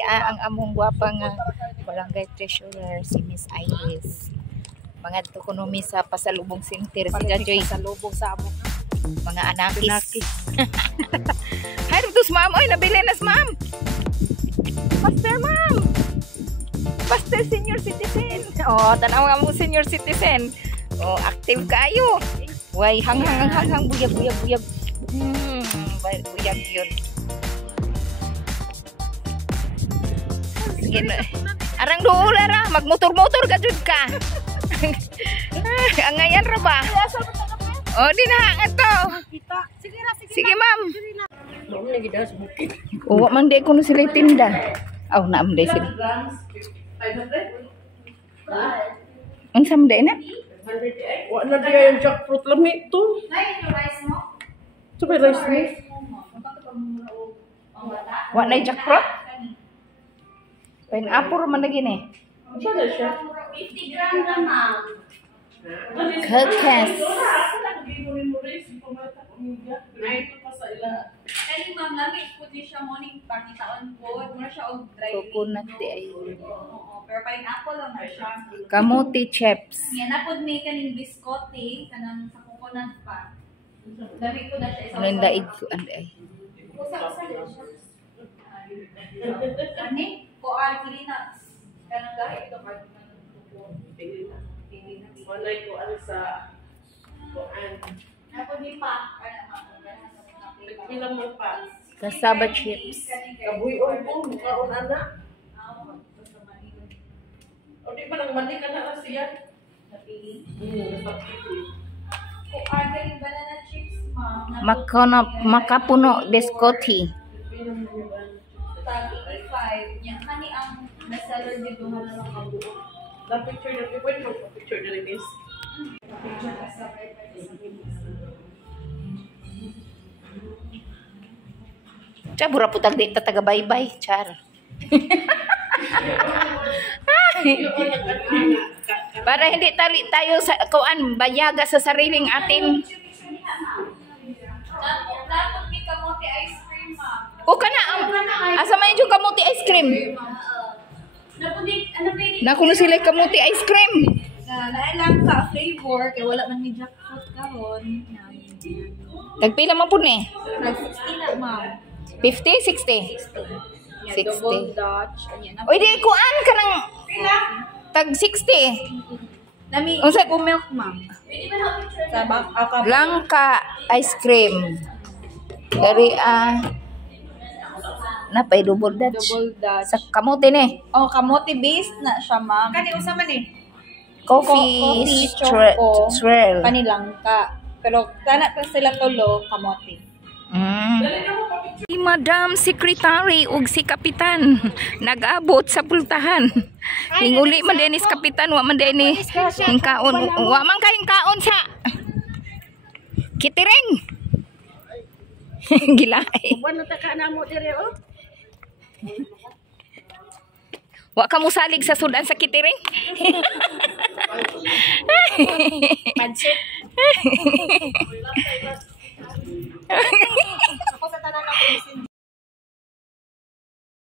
ang among gwapa nga barangay treasurer si Miss Iris. Mga ekonomi sa Pasalubong Center si Gajoy sa lubong sa amo. mga anakis. Hay tus ma'am, oy nabili nas ma'am. Pastor ma'am. Pastor senior citizen. Oh, tanaw nga mo senior citizen. Oh, active kayo. Way hang buyag. Buyag yun. Sige na. Arang doula ra, magmotor-motor ka jud ka. Ang ngayon ra ba? Oh, di na nga to. Sige ma'am. Oh, man di ko no sila tinda. Oh, naam di sila. Ang samday na? Wala na diya yung jackfruit lami ito. Ito ba rice mo? Wa na jackfruit? Pineapple man lagi ni. Saan na siya? 50 gram na ma'am. Cookies. Kani ma'am lami po di siya morning party taon po. Mura siya og dry. Coconut di ay. Oo, pero pineapple lang na siya. Kamuti chips. Yan na po may kaning biscotti kanang sa coconut pa. Lami ko na siya Ano yung daig ko? Ay. Usa-usa na siya. Kani ko alkilinas. Kanang gahi ito pa. Malay ko ano sa kuan. Ako di pa. Ilang mo pa. Cassava chips. Kabuyon ko, mukhaon anak. O di ba nang mandi ka na siya? Napili. Napili. Ko alkaling banana chips ma'am. Makapuno biscotti. Tag 85. Yan kani ang bestseller dito na lang kabuo. Na picture na picture na rin is. Cha bura putag di ta taga bye-bye, char. Para hindi tayo sa kuan bayaga sa sariling atin. Dapat may kamote ice cream ma'am. O kana asa man yung kamuti ice cream? Nakuno sila kamuti ice cream. Nailang ka flavor kay wala man may jackfruit karon. Tagpila man pud ni? 60 na ma'am. 50, 60. 60. Double Dutch. Ayan. Oy di kuan kanang tag 60. Nami Unsa ko milk ma'am. Sa baka Blanca ice cream. Dari napay double Dutch. Double Dutch. Sa kamuti ni. Oh, kamote based na siya ma'am. Kani usa man eh. Coffee choco. swirl. Kanilang ka. Pero kana ta sila tulo kamote. Si Madam Secretary ug si Kapitan nag-abot sa pultahan. Hinguli man Dennis Kapitan, wa man Dennis hingkaon. Wa man kay hingkaon sa Kitiring. Gilay. Ano ta ka na mo dire oh? Wa ka mo salig sa sudan sa Kitiring. Pansit.